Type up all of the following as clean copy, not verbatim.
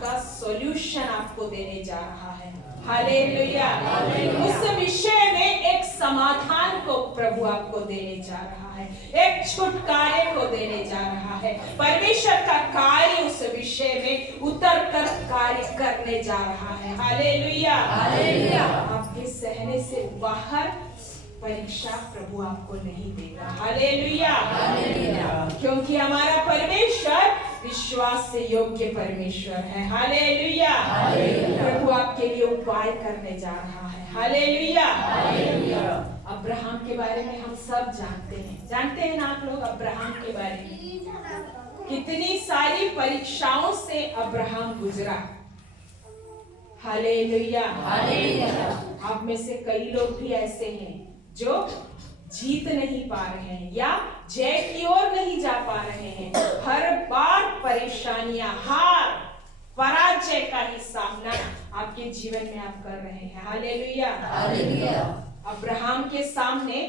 का सॉल्यूशन आपको देने जा रहा है। हालेलुया। उस विषय में एक समाधान को प्रभु आपको देने जा रहा है, एक छुटकारे को देने जा रहा है। परमेश्वर का कार्य उस विषय में उतर कर कार्य करने जा रहा है। हालेलुया। आपके सहने से बाहर परीक्षा प्रभु आपको नहीं देगा। हालेलुया। क्योंकि हमारा परमेश्वर विश्वास से योग्य परमेश्वर है। हालेलुया। प्रभु आपके लिए उपाय करने जा रहा है। हालेलुया। अब्राहम के बारे में हम सब जानते हैं ना आप लोग अब्राहम के बारे में। कितनी सारी परीक्षाओं से अब्राहम गुजरा। हालेलुया। आप में से कई लोग भी ऐसे हैं जो जीत नहीं पा रहे हैं या जय की ओर नहीं जा पा रहे हैं। हर बार परेशानियां, हार, पराजय का ही सामना आपके जीवन में आप कर रहे हैं। हालेलुया। अब्राहम के सामने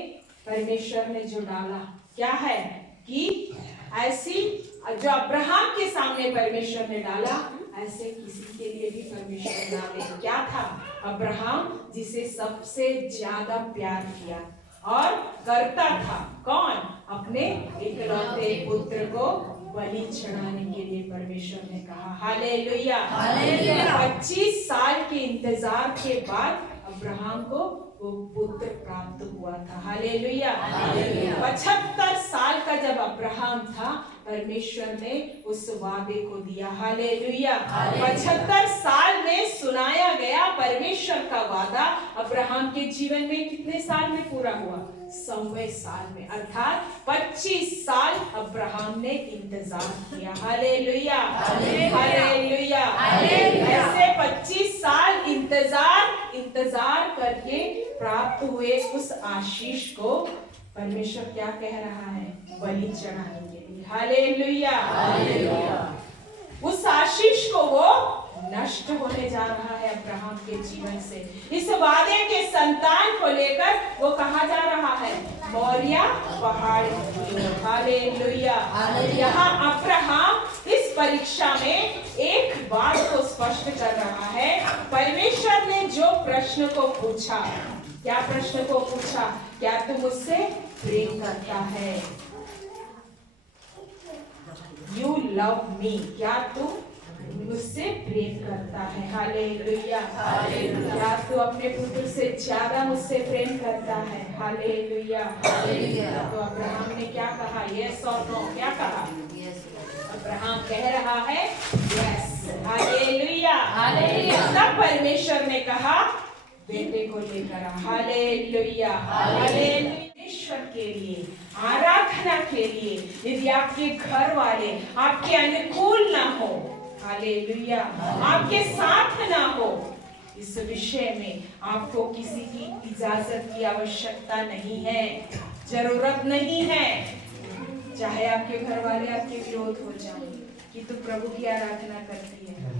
परमेश्वर ने जो डाला क्या है कि ऐसी जो अब्राहम के सामने परमेश्वर ने डाला ऐसे किसी के लिए भी परमेश्वर डाले। क्या था? अब्राहम जिसे सबसे ज्यादा प्यार किया और करता था। कौन? अपने इकलौते पुत्र को बलि चढ़ाने के लिए परमेश्वर ने कहा। हालेलुया। 25 साल के इंतजार के बाद अब्राहम को वो पुत्र प्राप्त हुआ था। हालेलुया। 75 साल का जब अब्राहम था परमेश्वर ने उस वादे को दिया। हालेलुया। 75 साल में सुनाया गया परमेश्वर का वादा अब्राहम के जीवन में कितने साल में पूरा हुआ? 100वें साल में, अर्थात 25 साल अब्राहम ने इंतजार किया। हालेलुया। हालेलुया। ऐसे 25 साल इंतजार करके प्राप्त हुए उस आशीष को परमेश्वर क्या कह रहा है? बलि चढ़ाने के लिए। हालेलुया। उस आशीष को वो नष्ट होने जा रहा है अब्राहम के जीवन से। इस वादे के संतान को लेकर वो कहा जा रहा है मोरिया पहाड़ की ओर। हालेलुया। यहाँ अब्राहम इस परीक्षा में एक बात को स्पष्ट कर रहा है। परमेश्वर ने जो प्रश्न को पूछा, क्या प्रश्न को पूछा? क्या तू मुझसे प्रेम करता है? You love me। क्या तू मुझसे प्रेम करता है? हालेलुया। क्या तू अपने पुत्र से ज्यादा मुझसे प्रेम करता है? हालेलुया। तो अब्राहम ने क्या कहा? यस और नो। क्या कहा? अब्राहम कह रहा है यस। हालेलुया। तब परमेश्वर ने कहा बेटे को लेकर आ। हालेलुया। परमेश्वर के लिए, आराधना के लिए, यदि आपके घर वाले आपके अनुकूल ना हो, हालेलुया, आपके साथ ना हो, इस विषय में आपको किसी की इजाजत की आवश्यकता नहीं है, जरूरत नहीं है। चाहे आपके घर वाले आपके विरोध हो जाए कि तू प्रभु की आराधना करती है,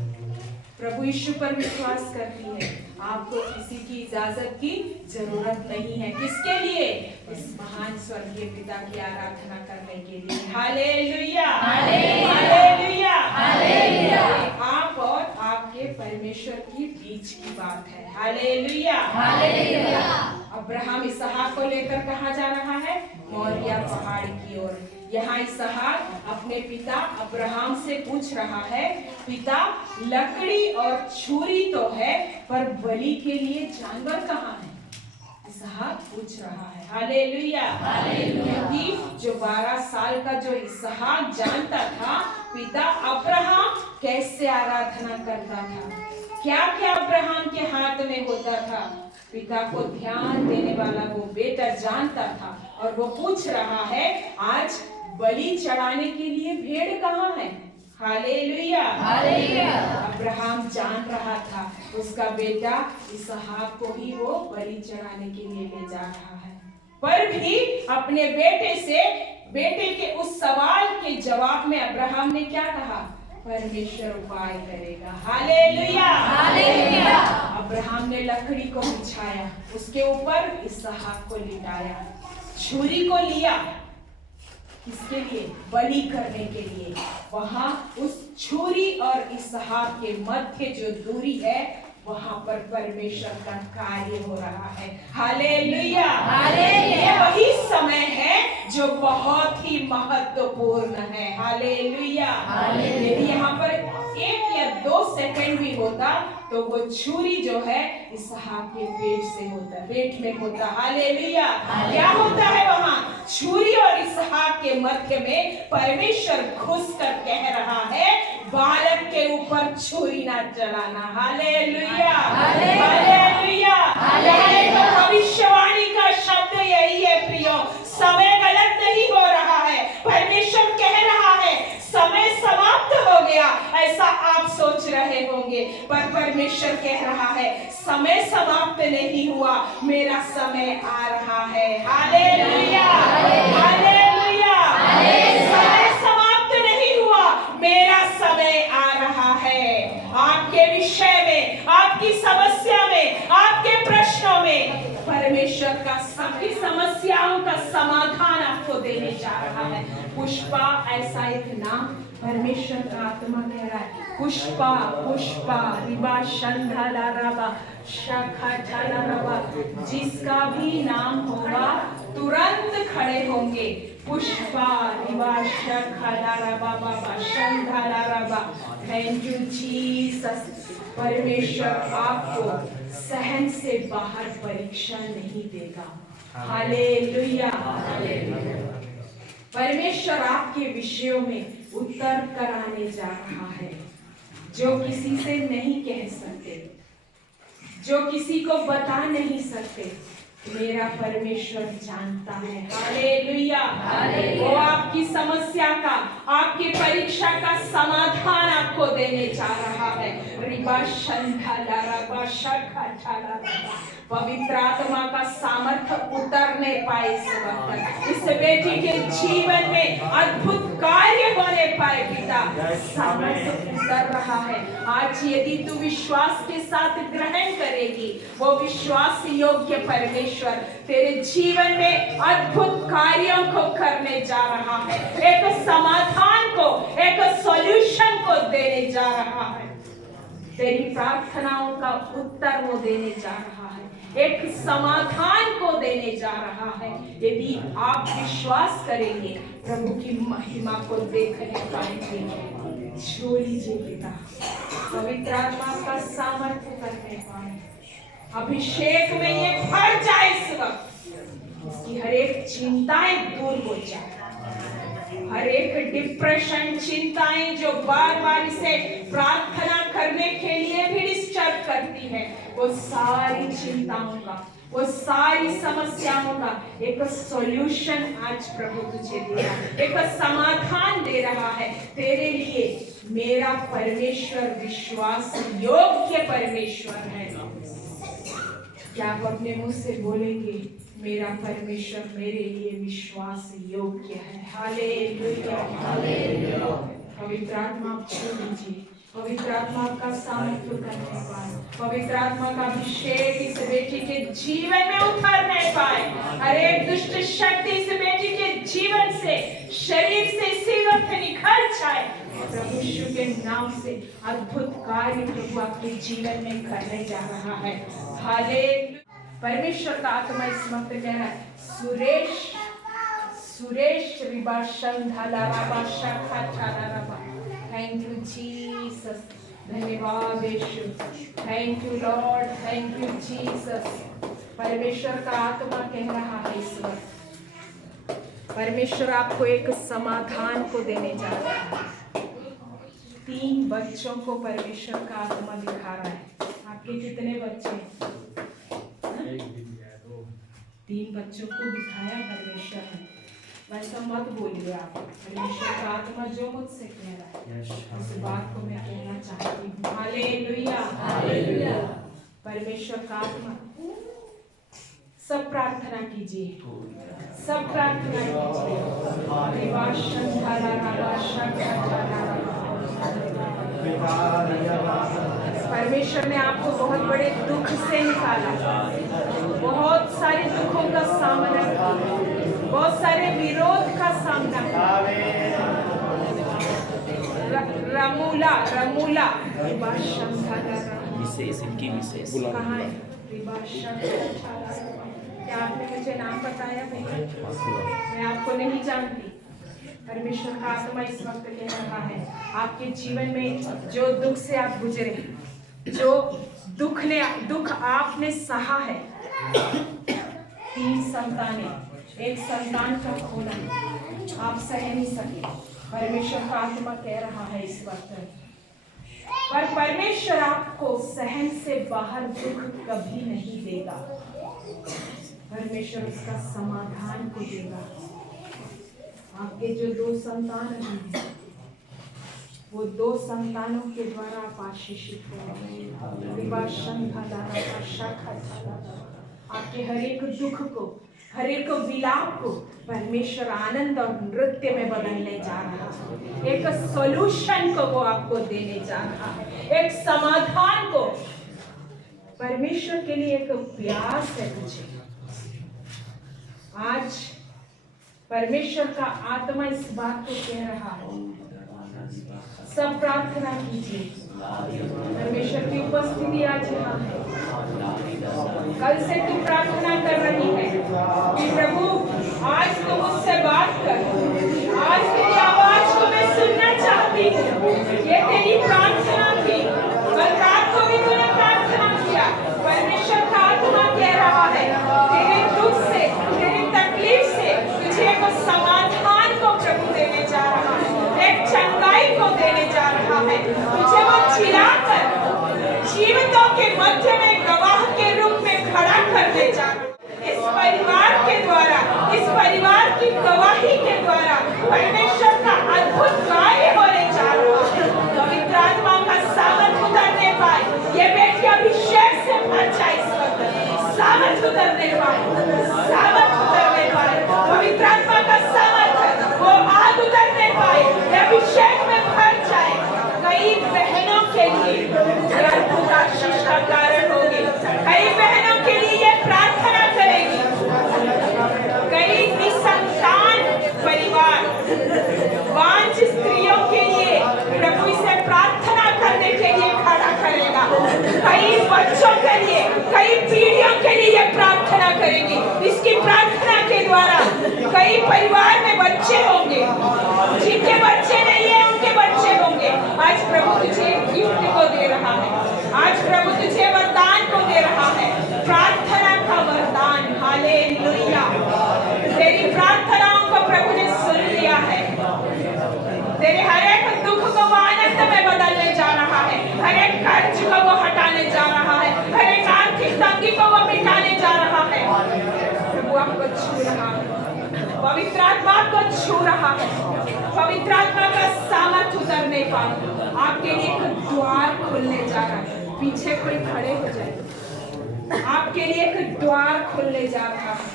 प्रभु यीशु पर विश्वास करती है, आपको किसी की इजाजत की जरूरत नहीं है। किसके लिए? इस महान स्वर्गीय पिता की आराधना करने के लिए। हालेलुया। हालेलुया। हालेलुया। आप और आपके परमेश्वर की बीच की बात है। हालेलुया। हालेलुया। अब्राहम इसहाक को लेकर कहा जा रहा है मोरिया पहाड़ की ओर। यहाँ इसहाक अपने पिता अब्राहम से पूछ रहा है, पिता लकड़ी और छुरी तो है पर बलि के लिए जानवर कहाँ है? इसहाक पूछ रहा है। हालेलुया। क्योंकि जो 12 साल का जो इसहाक जानता था पिता अब्राहम कैसे आराधना करता था, क्या क्या अब्राहम के हाथ में होता था, पिता को ध्यान देने वाला वो बेटा जानता था। और वो पूछ रहा है आज बलि चढ़ाने के लिए भेड़ कहाँ है? हालेलुया। हालेलुया। अब्राहम जान रहा था उसका बेटा इसहाक को ही वो बलि चढ़ाने के लिए ले जा रहा है, पर भी अपने बेटे के उस सवाल के जवाब में अब्राहम ने क्या कहा? परमेश्वर उपाय करेगा। हालेलुया। हालेलुया। अब्राहम ने लकड़ी को बिछाया, उसके ऊपर इसहाक को लिटाया, छुरी को लिया, किसके लिए? बलि करने के लिए। वहां उस छुरी और इसहाक के मध्य जो दूरी है, वहां पर परमेश्वर का कार्य हो रहा है। Hallelujah, hallelujah. ये वही समय है जो बहुत ही महत्वपूर्ण है। हालेलुया, यदि यहाँ पर 1 या 2 सेकंड भी होता तो वो छुरी जो है इसहाक के पेट से होता, पेट में होता। हालेलुया। क्या होता है वहां? छुरी और इसहाक के मध्य में परमेश्वर घुस कर कह रहा है, बालक के ऊपर छुरी ना चलाना। Hallelujah, hallelujah. भविष्यवाणी का शब्द यही है प्रियो, समय गलत नहीं हो रहा है। परमेश्वर कह रहा है समय समाप्त हो गया, ऐसा आप सोच रहे होंगे, पर परमेश्वर कह रहा है समय समाप्त नहीं हुआ, मेरा समय आ रहा है। Hallelujah, hallelujah. समय समाप्त नहीं हुआ, मेरा समय आ रहा है। आपके विषय में, आपकी समस्या में, आपके प्रश्नों में परमेश्वर का सबकी समस्याओं का समाधान आपको देने जा रहा है। पुष्पा ऐसा एक नाम परमेश्वर का आत्मा कह रहा है। पुष्पा, पुष्पा, रिबा शंधाला रबा शाखा ठाला रबा, जिसका भी नाम होगा तुरंत खड़े होंगे। पुष्पा, रिबा शाखा रबा बाबा शंधाला रबा। Thank you Jesus. परमेश्वर आपको सहन से बाहर परीक्षा नहीं देगा। हालेलुया, परमेश्वर आपके विषयों में उत्तर कराने जा रहा है, जो किसी से नहीं कह सकते, जो किसी को बता नहीं सकते, मेरा परमेश्वर जानता है। हालेलुया, वो आपकी समस्या का, आपकी परीक्षा का समाधान आपको देने जा रहा है। रिबा शंधाला रबा शाखा ठाला रबा। पवित्र आत्मा का सामर्थ्य उतरने पाए इस वक्त, इस बेटी के जीवन में अद्भुत कार्य होने पाए। पिता, सामर्थ्य उतर रहा है। आज यदि तू विश्वास के साथ ग्रहण करेगी, वो विश्वास योग्य परमेश्वर तेरे जीवन में अद्भुत कार्यों को करने जा रहा है। एक समाधान को, एक सॉल्यूशन को देने जा रहा है। तेरी प्रार्थनाओं का उत्तर वो देने जा रहा है, एक समाधान को देने जा रहा है। यदि आप विश्वास करेंगे, प्रभु की महिमा को देखने पाएंगे। छू लीजिए पिता, पवित्र आत्मा का सामर्थ्य करने पाए, अभिषेक में ये भर जाए इस वक्त, इसकी हर एक चिंताएं दूर हो जाए, हर एक डिप्रेशन, चिंताएं जो बार बार इसे प्रार्थना करने के लिए भी डिस्टर्ब करती है, वो सारी चिंताओं का, वो सारी समस्याओं का एक सॉल्यूशन आज प्रभु तुझे दे रहा है, एक समाधान दे रहा है तेरे लिए। मेरा परमेश्वर विश्वास योग्य परमेश्वर है। क्या आप अपने मुंह से बोलेंगे, मेरा परमेश्वर मेरे लिए विश्वास योग्य है। Hallelujah, hallelujah. पवित्र आत्मा आप छू लीजिए, पवित्र आत्मा का सामर्थ्य करने पाए, पवित्र आत्मा का अभिषेक इस बेटी के जीवन में उतरने पाए। हर एक दुष्ट शक्ति इस बेटी के जीवन से, शरीर से इसी वक्त निकल जाए। प्रभु यीशु के नाम से अद्भुत कार्य प्रभु आपके जीवन में करने जा रहा है। हालेलुया। परमेश्वर का आत्मा इस वक्त कह रहा है, सुरेश, सुरेश रिबा शंधाला रबा शाखा ठाला रबा। थैंक यू जीसस, धन्यवाद यीशु, thank you lord, thank you Jesus. परमेश्वर का आत्मा कह रहा है इस वक्त, परमेश्वर आपको एक समाधान को देने जा रहा है। 3 बच्चों को परमेश्वर का आत्मा दिखा रहा है। आपके कितने बच्चे? 3 बच्चों को दिखाया परमेश्वर ने। वैसा मत बोलिए आप, परमेश्वर का आत्मा जो मुझसे कह रहा है उस बात को मैं कहना चाहती हूँ। Hallelujah, hallelujah. परमेश्वर का आत्मा, सब प्रार्थना कीजिए, सब प्रार्थना कीजिए। परमेश्वर ने आपको बहुत बड़े दुख से निकाला, बहुत सारे दुखों का सामना किया, बहुत सारे विरोध का सामना रमूला रमूला इनकी विशेष कहाँ है? क्या आपने मुझे नाम बताया भैया? मैं आपको नहीं जानती। परमेश्वर का आत्मा इस वक्त कह रहा है आपके जीवन में जो दुख से आप गुजरे, जो दुख आपने सहा है, 3 संतानें, एक संतान का खोना आप सह नहीं सके। परमेश्वर का आत्मा कह रहा है इस वक्त, पर परमेश्वर आपको सहन से बाहर दुख कभी नहीं देगा। परमेश्वर उसका समाधान को देगा। आपके जो 2 संतान हैं, वो 2 संतानों के द्वारा आप आशीषित होंगे। आपके हर एक दुख को, हर एक विलाप को परमेश्वर आनंद और नृत्य में बदलने जा रहा है। एक सॉल्यूशन को वो आपको देने जा रहा है, एक समाधान को। परमेश्वर के लिए एक प्यास है तुझे। आज परमेश्वर का आत्मा इस बात को कह रहा है, सब प्रार्थना कीजिए। परमेश्वर की उपस्थिति आज यहाँ है। कल से तू प्रार्थना कर रही है कि प्रभु आज तू मुझसे बात कर, आज तेरी आवाज को मैं सुनना चाहती हूँ। ये तेरी प्रार्थना थी, कल रात को भी तूने प्रार्थना किया। परमेश्वर का आत्मा कह रहा है तेरे दुख से, तेरी तकलीफ से तुझे एक समाधान को प्रभु देने जा रहा है, एक चंगाई को देने जा रहा है। तुझे वो छिलाकर जीवितों के मध्य में गवाह के रूप में खड़ा करने जा रहा है। इस परिवार के द्वारा, इस परिवार की गवाही के द्वारा परमेश्वर का अद्भुत कार्य होने जा रहा है। पवित्र आत्मा का सामर्थ उतरने पाए, ये बेटी अभिषेक से भर जाए इस वक्त। सामर्थ उतरने पाए, सामर्थ उतरने पाए, पवित्र आत्मा का सामर्थ, वो आग उतरने पाए, ये अभिषेक में भर जाए। कई बहनों के लिए अद्भुत आशीष का कारण होगी। कई बहनों के लिए ये प्रार्थना करेगी। कई निसंतान परिवार, वांझ स्त्रियों के लिए प्रभु इसे प्रार्थना करने के लिए खड़ा करेगा। कई बच्चों के लिए, कई पीढ़ियों के लिए ये प्रार्थना करेगी। इसकी प्रार्थना के द्वारा कई परिवार में बच्चे होंगे, जिनके बच्चे नहीं है उनके बच्चे होंगे। आज प्रभु तुझे गिफ्ट को दे रहा है, आज प्रभु तुझे वरदान को दे रहा है, प्रार्थना का वरदान। हालेलुया। तेरी प्रार्थनाओं को प्रभु ने सुन लिया है। तेरे हर एक दुख को वो आनंद में बदलने जा रहा है, हर एक कर्ज को वो हटाने जा रहा है, हर एक आर्थिक तंगी को वो मिटाने जा रहा है। प्रभु आपको छू रहा है, पवित्र आत्मा को छू रहा है। पवित्र आत्मा का सामर्थ उतरने पाए आपके लिए एक द्वार खुलने जा रहा है। पीछे कोई खड़े हो जाए, आपके लिए एक द्वार खुलने जा रहा है।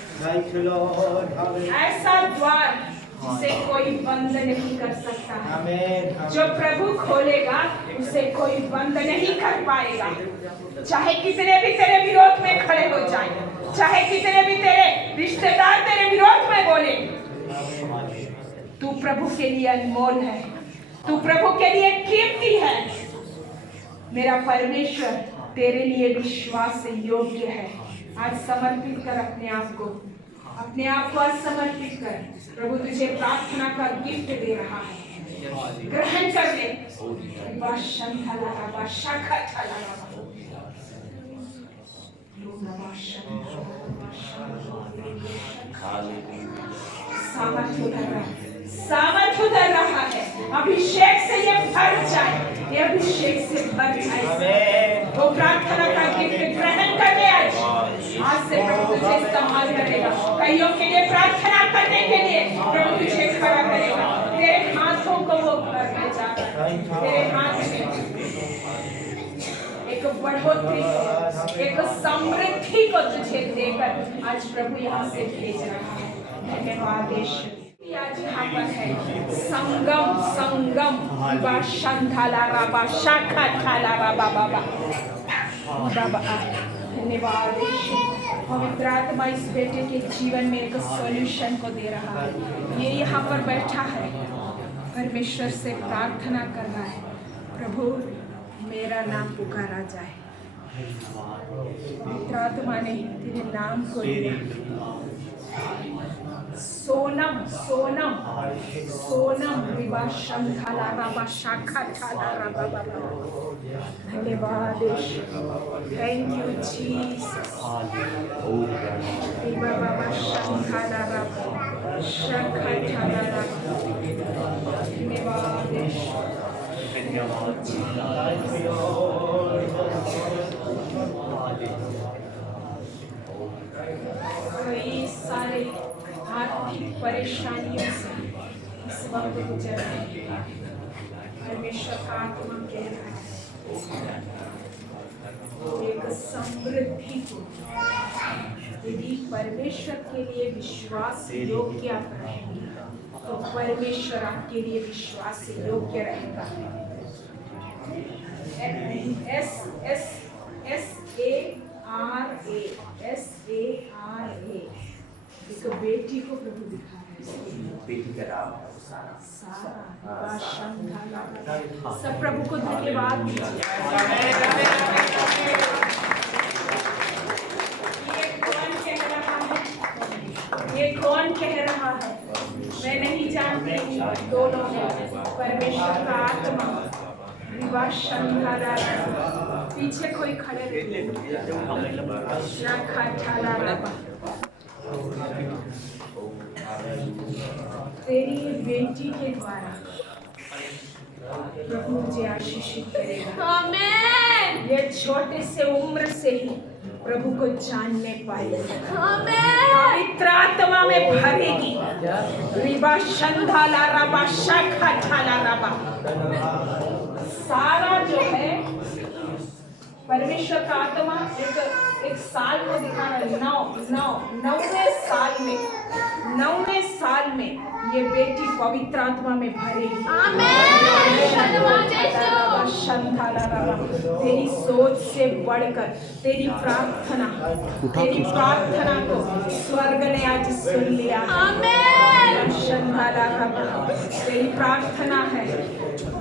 ऐसा द्वार जिसे कोई बंद नहीं कर सकता है। जो प्रभु खोलेगा उसे कोई बंद नहीं कर पाएगा। चाहे कितने भी तेरे विरोध में खड़े हो जाए, चाहे कितने भी तेरे रिश्तेदार तेरे विरोध में बोले, तू प्रभु के लिए अनमोल है, तू प्रभु के लिए कीमती है। मेरा परमेश्वर तेरे लिए विश्वास योग्य है। आज समर्पित कर अपने आप को आज समर्पित कर। प्रभु तुझे प्रार्थना का गिफ्ट दे रहा है, ग्रहण कर ले। सामर्थ उतर रहा है। अभिषेक से ये भर जाए, ये अभिषेक से भर जाए। वो प्रार्थना का गिफ्ट ग्रहण करने आज से प्रभु तुझे इस्तेमाल करेगा। कईयों के लिए प्रार्थना करने के लिए प्रभु तुझे खड़ा करेगा। तेरे हाथों को वो भरने जा रहा है। तेरे हाथ में एक बढ़ोतरी, एक समृद्धि को तुझे देकर आज प्रभु यहाँ से भेज रहा है। धन्यवाद यीशु। आज यहाँ पर है संगम बाशांधाला राबा शाखा थाला राबा बाबा। धन्यवाद यीशु। पवित्र आत्मा इस बेटे के जीवन में एक सॉल्यूशन को दे रहा है। ये यहाँ पर बैठा है, परमेश्वर से प्रार्थना कर रहा है, प्रभु मेरा नाम पुकारा जाए। पवित्र आत्मा ने तेरे नाम को लिया। सोनम सोनम सोनम रिबा शंखाला राबा शाखा ठाला राबा बाबा। धन्यवाद थैंक यू जीसस। रिबा बाबा शंखाला राबा शाखा ठाला राबा। धन्यवाद कई सारे आर्थिक परेशानियों से इस वक्त गुजर रहे हैं। परमेश्वर का आत्मा कह रहा है एक समृद्धि को, यदि परमेश्वर के लिए विश्वास योग्य आप रहेंगे तो परमेश्वर आपके लिए विश्वास योग्य रहेगा। SARA एक बेटी को प्रभु दिखा रहा है। बेटी का नाम सारा सब प्रभु को धन्यवाद दीजिए। ये कौन कह रहा है? मैं नहीं जानती हूँ। दोनों परमेश्वर का आत्मा पीछे कोई खड़े तेरी बेटी के द्वारा प्रभु मुझे आशीषित करेगा। आमीन। ये छोटे से उम्र से ही प्रभु को जानने पाएगी। आमीन। पवित्र आत्मा में भरेगी। रिबा शंधाला रबा शाखा ठाला रबा। सारा जो है परमेश्वर का आत्मा एक साल को दिखा रहा है। नौवें साल में ये बेटी पवित्र आत्मा में भरेगी। तेरी सोच से बढ़कर तेरी प्रार्थना को स्वर्ग ने आज सुन लिया। तेरी प्रार्थना है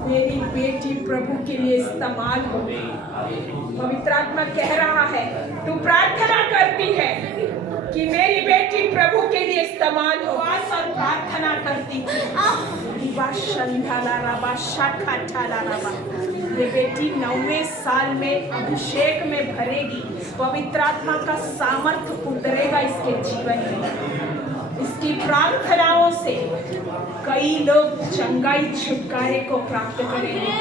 मेरी बेटी प्रभु के लिए इस्तेमाल हो। पवित्र आत्मा कह रहा है तू प्रार्थना करती है कि मेरी बेटी प्रभु के लिए इस्तेमाल हो। और प्रार्थना करती ये बेटी 9वें साल में अभिषेक में भरेगी। पवित्र आत्मा का सामर्थ्य उतरेगा इसके जीवन में। इसकी प्रार्थनाओं से कई लोग चंगाई छुटकारे को प्राप्त करेंगे।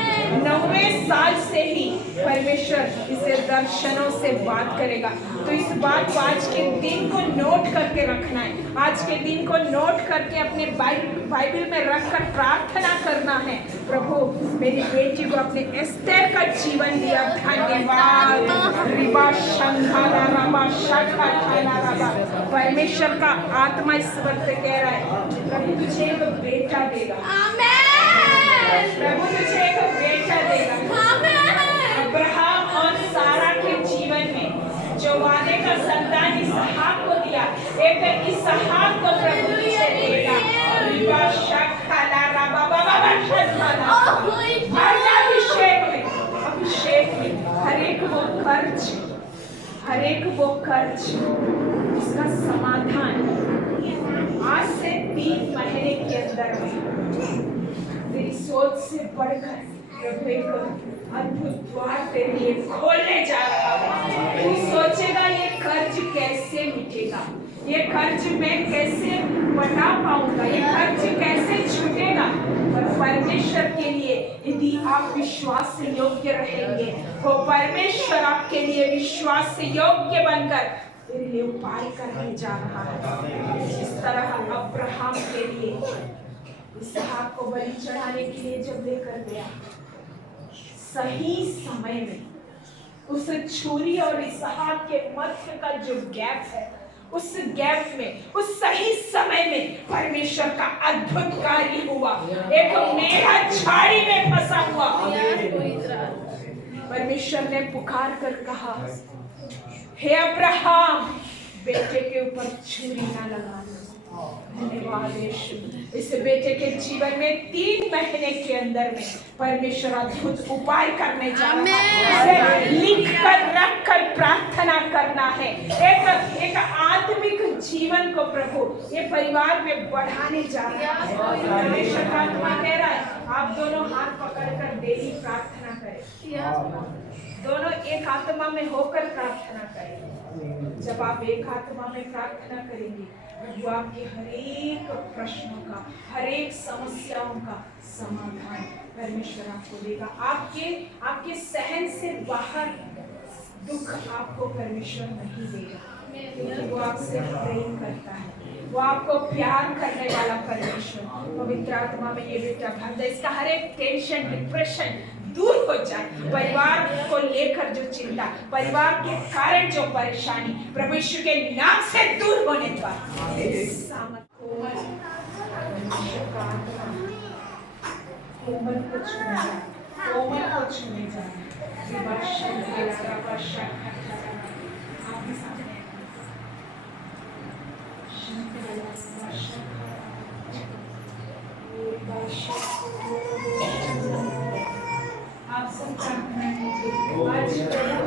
9वें साल से ही परमेश्वर इसे दर्शनों से बात करेगा। तो इस बात को आज के दिन को नोट करके रखना है। आज के दिन को नोट करके अपने बाइबल में रखकर प्रार्थना करना है, प्रभु मेरी बेटी को अपने एस्तेर का जीवन दिया। धन्यवाद। रिबा शंखाला रबा शाखा ठाला रबा। परमेश्वर का आत्मा इस वक्त कह रहा है प्रभु तुझे एक बेटा देगा। आमीन। प्रभु तुझे एक बेटा देगा। आमीन। अब्राहम और सारा के जीवन में जो वादे का संतान इसहाक को दिया, एक इसहाक को प्रभु तुझे देगा। रिबा शाखाला रबा बाबा शाखाला। अभिषेक में हर एक वो कर्ज उसका समाधान आज से 3 महीने के अंदर में तेरी सोच से बढ़कर प्रभु एक अद्भुत द्वार तेरे लिए खोलने जा रहा है। तू सोचेगा ये कर्ज कैसे मिटेगा, ये कर्ज मैं कैसे बता पाऊंगा, ये कर्ज कैसे छूटेगा। पर परमेश्वर के लिए यदि आप विश्वास से योग्य रहेंगे तो परमेश्वर आपके लिए विश्वास से योग्य बनकर तेरे लिए उपाय करने जा रहा है। जिस तरह अब्राहम के लिए इसहाक को बलि चढ़ाने के लिए जब लेकर गया, सही समय में उस छुरी और इसहाक के मध्य का जो गैप है, उस गैप में उस सही समय में परमेश्वर का अद्भुत कार्य हुआ। एक मेढ़ा झाड़ी में फंसा हुआ। परमेश्वर ने पुकार कर कहा, हे अब्राहम बेटे के ऊपर छुरी ना लगा दो। धन्यवाद यीशु। इस बेटे के जीवन में 3 महीने के अंदर में परमेश्वर अद्भुत उपाय करने जा रहा है। लिख कर रख कर प्रार्थना करना है। एक आत्मिक जीवन को प्रभु ये परिवार में बढ़ाने जा रहा है। परमेश्वर का आत्मा कह रहा है आप दोनों हाथ पकड़कर डेली प्रार्थना करें। दोनों एक आत्मा में होकर प्रार्थना करें। जब आप एक आत्मा में प्रार्थना करेंगे प्रभु आपके हर एक प्रश्नों का, हर एक समस्याओं का समाधान परमेश्वर आपको देगा। आपके सहन से बाहर दुख आपको परमेश्वर नहीं देगा, क्योंकि वो आपसे प्रेम करता है। वो आपको प्यार करने वाला परमेश्वर पवित्र आत्मा में ये बेटा भर दे। इसका हर एक टेंशन, डिप्रेशन दूर हो जाए। परिवार को लेकर जो चिंता, परिवार के कारण जो परेशानी प्रभु यीशु के नाम से दूर होने पर कोमल को छूने जाए। आप सब प्रार्थना कीजिए। आज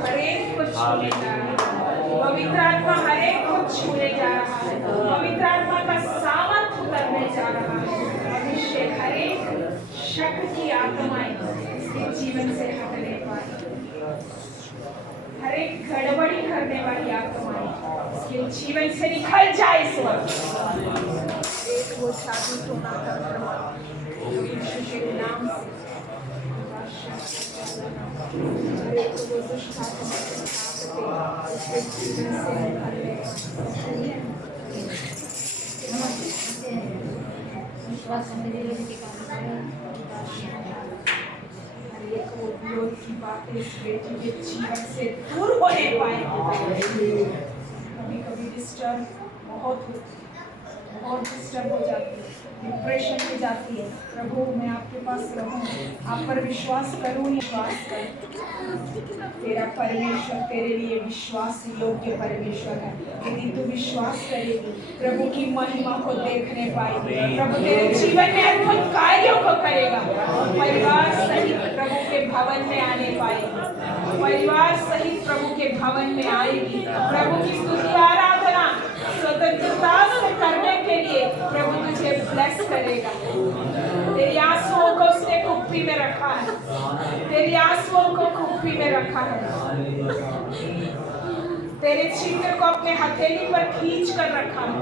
हर एक को छूने जा रहा है। पवित्र आत्मा हर एक को छूने जा रहा है। पवित्र आत्मा का सामर्थ्य करने जा रहा है। अभिषेक हर एक शक की आत्माएं इसके जीवन से हटने पाए। हर एक गड़बड़ी करने वाली आत्माएं इसके जीवन से निकल जाए इस वक्त। एक वो साधु टोना कर यीशु के नाम से की बातें इस बेटी के जीवन से दूर होने पाए। कभी डिस्टर्ब बहुत डिस्टर्ब हो जाती है, डिप्रेशन हो जाती है। प्रभु मैं आपके पास रहूं, आप पर विश्वास करूं। विश्वास कर, तेरा परमेश्वर तेरे लिए विश्वास योग्य परमेश्वर है। यदि तू विश्वास करेगी प्रभु की महिमा को देखने पाएगी। प्रभु तेरे जीवन में अद्भुत कार्यों को करेगा। परिवार सहित प्रभु के भवन में आने पाएगी। परिवार सहित प्रभु के भवन में आएगी। प्रभु की स्तुति आराधना स्वतंत्रता से करने के लिए प्रभु तुझे ब्लेस करेगा। तेरी आंसुओं को उसने कुप्पी में रखा है। तेरी आंसुओं को कुप्पी में रखा है। तेरे छिद्र को अपने हथेली पर खींच कर रखा है।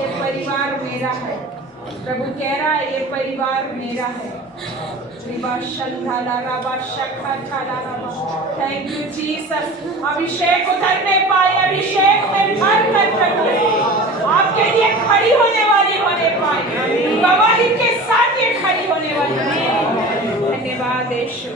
ये परिवार मेरा है। प्रभु कह रहा है ये परिवार मेरा है। Thank you Jesus. अभिषेक उतरने पाए, अभिषेक में भर कर प्रभु आपके लिए खड़ी होने वाली होने पाए। गवाही के साथ ये खड़ी होने वाली। धन्यवाद यीशु।